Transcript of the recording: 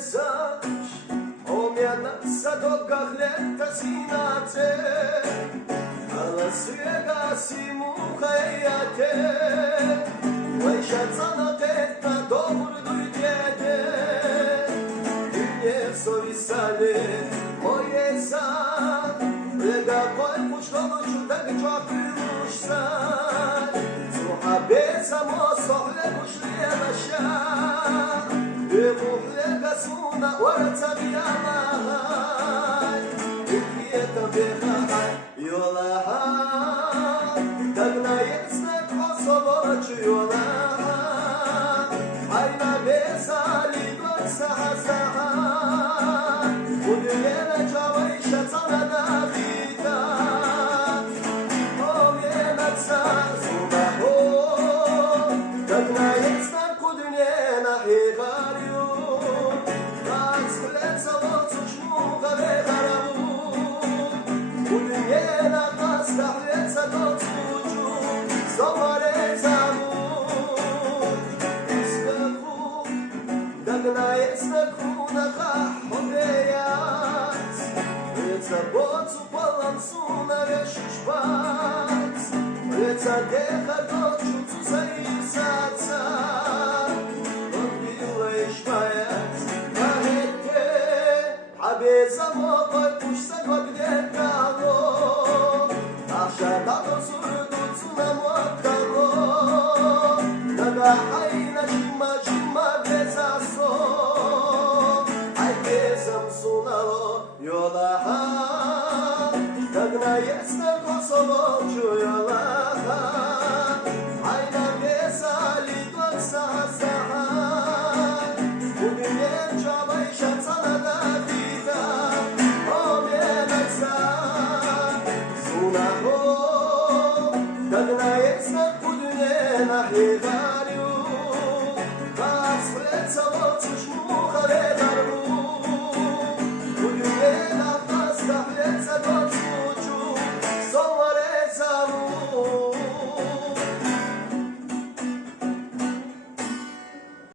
zaś, omiana sadoga chleta sinace, ala sujega simucha ejate, lejsza na teta dobr dujdziede, nie sowisale moje sa, lega koj puszkono čutak čapiluš sa, zuhabesa mo sohle mušlija naša, بمحلق سونا ورتبيا معاي بكيت بها يولاها دقنا يسنك حصبك يولاها عينا بيسالي بكسا حسها ودينا جويشة صمنا بيتا ومينا تساسونا هو دقنا يسنك ودينا حيغاري Deja doću zaisаться, odbila je špajac, kahete, a bez zamokoj pušta god gdje kalo, a šada do surducu nam otalo, da ga